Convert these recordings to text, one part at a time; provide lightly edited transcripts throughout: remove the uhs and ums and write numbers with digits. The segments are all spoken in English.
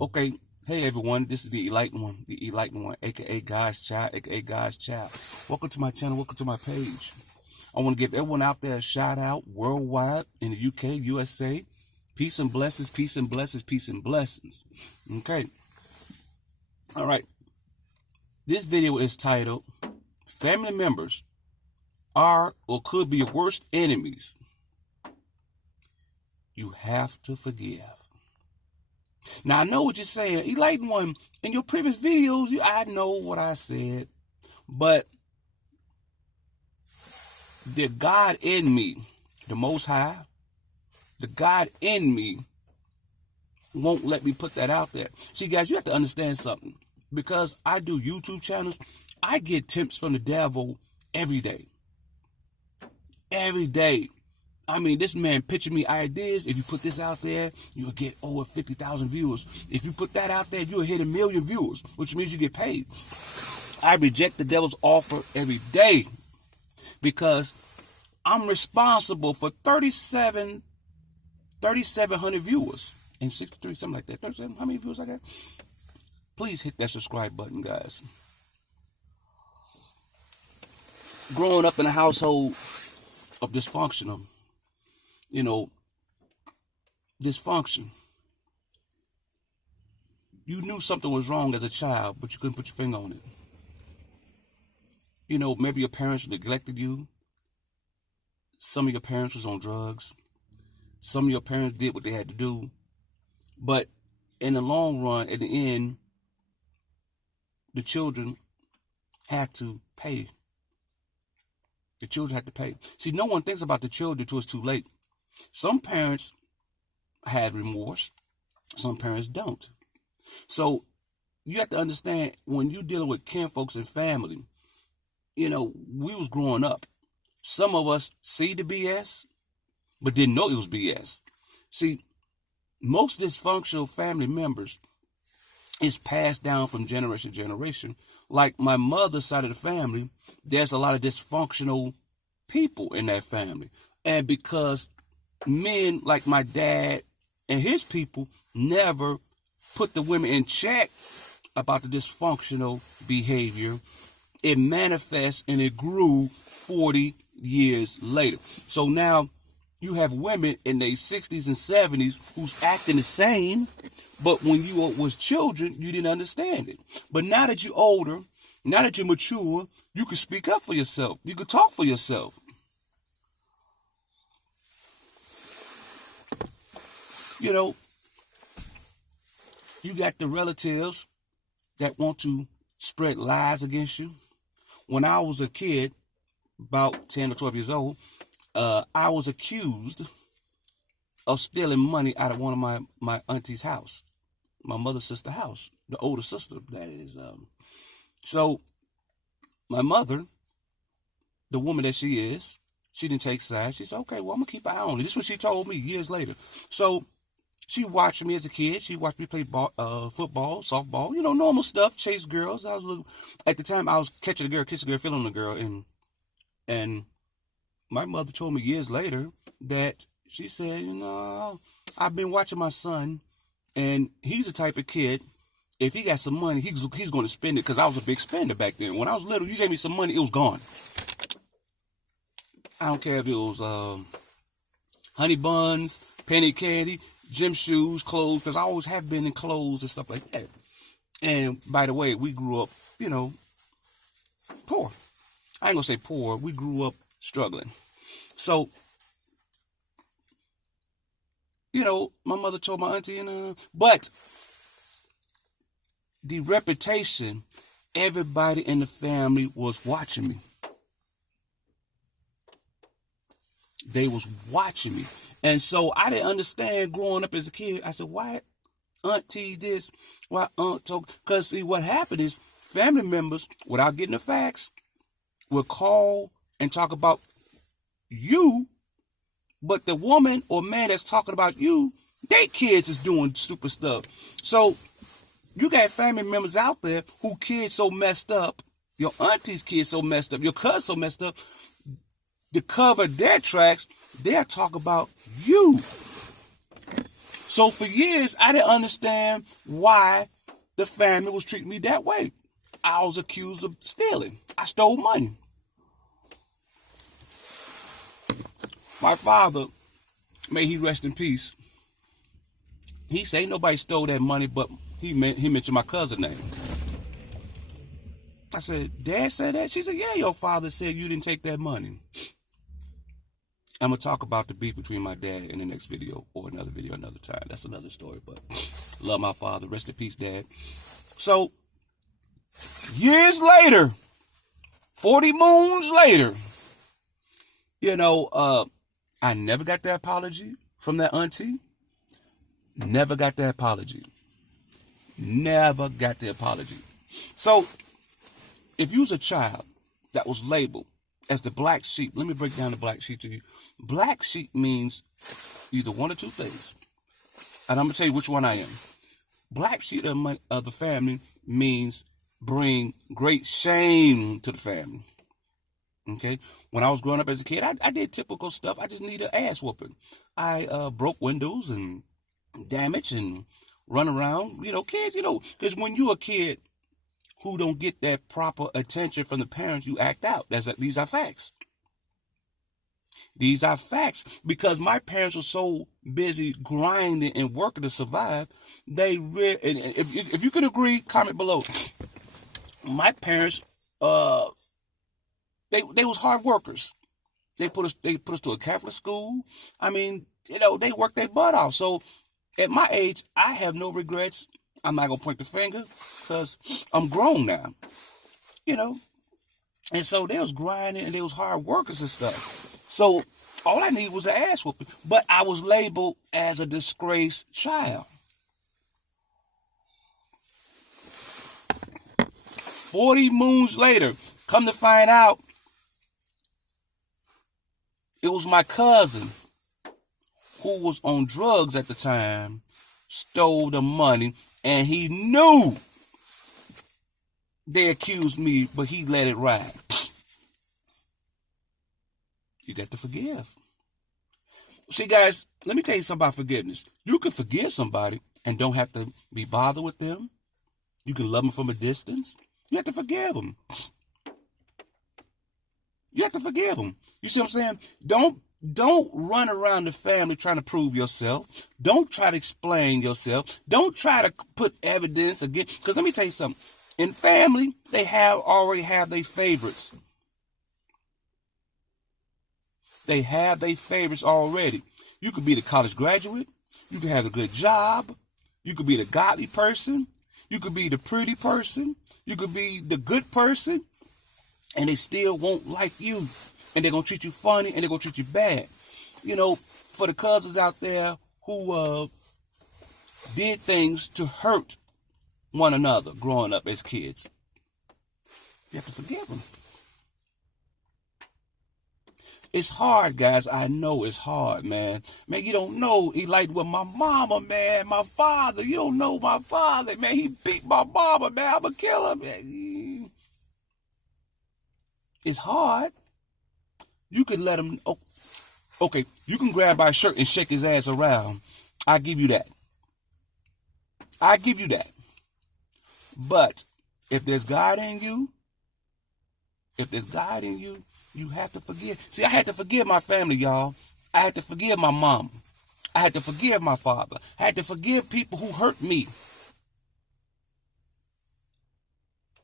Okay, hey everyone, this is the Enlightened One, aka God's Child, aka God's Child. Welcome to my channel, welcome to my page. I want to give everyone out there a shout out worldwide in the UK, USA. Peace and blessings, peace and blessings, peace and blessings. Okay. All right. This video is titled, Family Members Are or Could Be Your Worst Enemies. You have to forgive. Now, I know what you're saying. Enlightened One, in your previous videos, I know what I said, but the God in me, the Most High, the God in me won't let me put that out there. See, guys, you have to understand something. Because I do YouTube channels, I get tempts from the devil every day. Every day. I mean, this man pitching me ideas. If you put this out there, you'll get over 50,000 viewers. If you put that out there, you'll hit 1 million viewers, which means you get paid. I reject the devil's offer every day because I'm responsible for 3,700 viewers and 63, something like that. 37, how many viewers I got? Please hit that subscribe button, guys. Growing up in a household of dysfunctional, dysfunction. You knew something was wrong as a child, but you couldn't put your finger on it. Maybe your parents neglected you. Some of your parents was on drugs. Some of your parents did what they had to do. But in the long run, at the end, the children had to pay. The children had to pay. See, no one thinks about the children until it's too late. Some parents have remorse. Some parents don't. So you have to understand, when you're dealing with kinfolks and family, we was growing up. Some of us see the BS, but didn't know it was BS. See, most dysfunctional family members is passed down from generation to generation. Like my mother's side of the family, there's a lot of dysfunctional people in that family. And because men like my dad and his people never put the women in check about the dysfunctional behavior, it manifests and it grew 40 years later. So now you have women in their 60s and 70s who's acting the same, but when you was children, you didn't understand it. But now that you're older, now that you're mature, you can speak up for yourself. You can talk for yourself. You got the relatives that want to spread lies against you. When I was a kid, about 10 or 12 years old, I was accused of stealing money out of one of my auntie's house, my mother's sister's house, the older sister, that is. So my mother, the woman that she is, she didn't take sides. She said, okay, well, I'm going to keep an eye on it. This is what she told me years later. So she watched me as a kid. She watched me play football, softball, normal stuff, chase girls. At the time, I was catching a girl, kissing a girl, feeling a girl. And my mother told me years later that she said, I've been watching my son, and he's the type of kid, if he got some money, he's going to spend it, because I was a big spender back then. When I was little, you gave me some money, it was gone. I don't care if it was honey buns, penny candy, gym shoes, clothes, because I always have been in clothes and stuff like that. And by the way, we grew up, poor. I ain't going to say poor. We grew up struggling. So, my mother told my auntie, but the reputation, everybody in the family was watching me. They was watching me. And so I didn't understand growing up as a kid. I said, why auntie this? Why aunt talk? Because see, what happened is family members, without getting the facts, will call and talk about you, but the woman or man that's talking about you, their kids is doing stupid stuff. So you got family members out there who kids so messed up, your auntie's kids so messed up, your cousin so messed up, to cover their tracks, they'll talk about you. So So for years, I didn't understand why the family was treating me that way. I was accused of stealing. I stole money. My father, may he rest in peace, he said ain't nobody stole that money, but he mentioned my cousin's name. I said, Dad said that? She said, yeah, your father said you didn't take that money. I'm going to talk about the beef between my dad in the next video, or another video another time. That's another story, but love my father. Rest in peace, Dad. So, years later, 40 moons later, I never got that apology from that auntie. Never got the apology. Never got the apology. So, if you was a child that was labeled as the black sheep, let me break down the black sheep to you. Black sheep means either one or two things. And I'm going to tell you which one I am. Black sheep of the family means bring great shame to the family. Okay? When I was growing up as a kid, I did typical stuff. I just needed an ass whooping. I broke windows and damaged and run around. Kids, because when you're a kid who don't get that proper attention from the parents, you act out. These are facts. These are facts, because my parents were so busy grinding and working to survive. And if you can agree, comment below. My parents, they was hard workers. They put us to a Catholic school. I mean, they worked their butt off. So at my age, I have no regrets. I'm not gonna point the finger because I'm grown now. And so they was grinding and they was hard workers and stuff. So all I needed was an ass whooping. But I was labeled as a disgraced child. 40 moons later, come to find out, it was my cousin who was on drugs at the time, stole the money, and he knew they accused me, but he let it ride. You got to forgive. See, guys, let me tell you something about forgiveness. You can forgive somebody and don't have to be bothered with them. You can love them from a distance. You have to forgive them. You have to forgive them. You see what I'm saying? Don't run around the family trying to prove yourself. Don't try to explain yourself. Don't try to put evidence against. Because let me tell you something. In family, they already have their favorites. They have their favorites already. You could be the college graduate. You could have a good job. You could be the godly person. You could be the pretty person. You could be the good person. And they still won't like you. And they're going to treat you funny, and they're going to treat you bad. For the cousins out there who did things to hurt one another growing up as kids, you have to forgive them. It's hard, guys. I know it's hard, man. Man, you don't know. He like with my mama, man. My father. You don't know my father, man. He beat my mama, man. I'm going to kill him, man. It's hard. You can let him, okay, you can grab by a shirt and shake his ass around. I give you that. I give you that. But if there's God in you, you have to forgive. See, I had to forgive my family, y'all. I had to forgive my mom. I had to forgive my father. I had to forgive people who hurt me.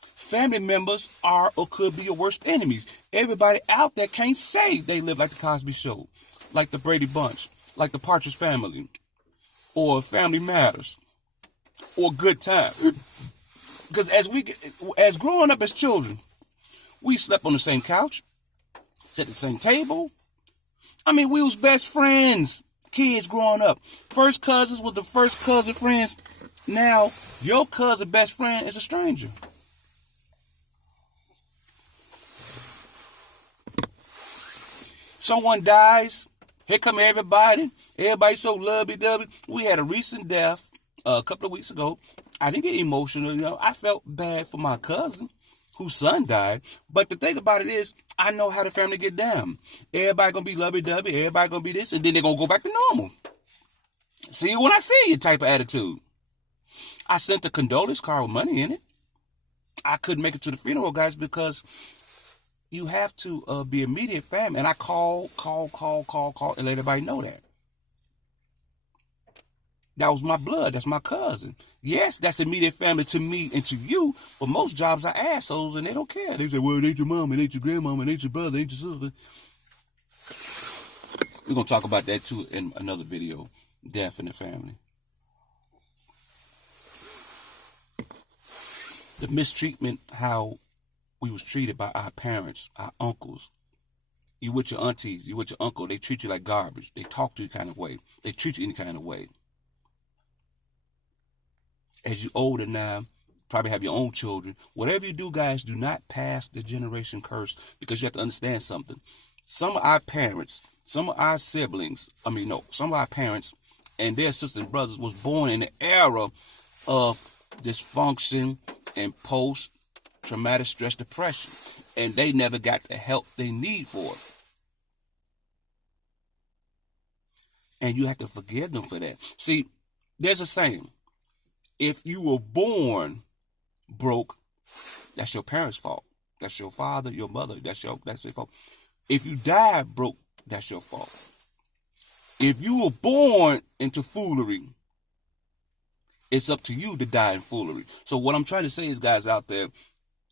Family members are or could be your worst enemies. Everybody out there can't say they live like the Cosby Show, like the Brady Bunch, like the Partridge Family, or Family Matters, or Good Time. Because as growing up as children, we slept on the same couch, sat at the same table. I mean, we was best friends, kids growing up. First cousins with the first cousin friends. Now, your cousin best friend is a stranger. Someone dies, here come everybody. Everybody's so lovey-dovey. We had a recent death a couple of weeks ago. I didn't get emotional, I felt bad for my cousin whose son died. But the thing about it is, I know how the family get down. Everybody gonna be lovey-dovey, everybody gonna be this, and then they're gonna go back to normal. See you when I see you type of attitude. I sent a condolence card with money in it. I couldn't make it to the funeral, guys, because you have to be immediate family. And I call, and let everybody know that. That was my blood. That's my cousin. Yes, that's immediate family to me and to you, but most jobs are assholes and they don't care. They say, well, it ain't your mom, it ain't your grandmama, it ain't your brother, it ain't your sister. We're going to talk about that too in another video. Death in the family. The mistreatment, how we was treated by our parents, our uncles. You with your aunties, you with your uncle, they treat you like garbage. They talk to you kind of way. They treat you any kind of way. As you older now, probably have your own children. Whatever you do, guys, do not pass the generation curse, because you have to understand something. Some of our parents, some of our siblings, some of our parents and their sisters and brothers was born in the era of dysfunction and post-traumatic stress depression, and they never got the help they need for it. And you have to forgive them for that. See, there's a saying. If you were born broke, that's your parents' fault. That's your father, your mother, that's your fault. If you die broke, that's your fault. If you were born into foolery, it's up to you to die in foolery. So what I'm trying to say is, guys out there,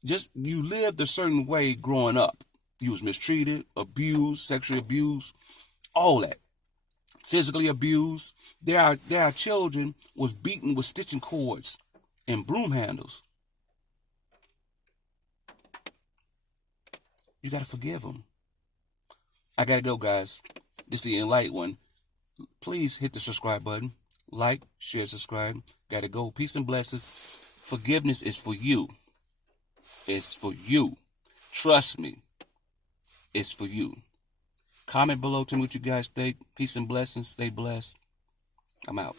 just you lived a certain way growing up. You was mistreated, abused, sexually abused, all that. Physically abused. There are children was beaten with stitching cords and broom handles. You got to forgive them. I got to go, guys. This is the Enlightened One. Please hit the subscribe button. Like, share, subscribe. Got to go. Peace and blessings. Forgiveness is for you. It's for you. Trust me. It's for you. Comment below. Tell me what you guys think. Peace and blessings. Stay blessed. I'm out.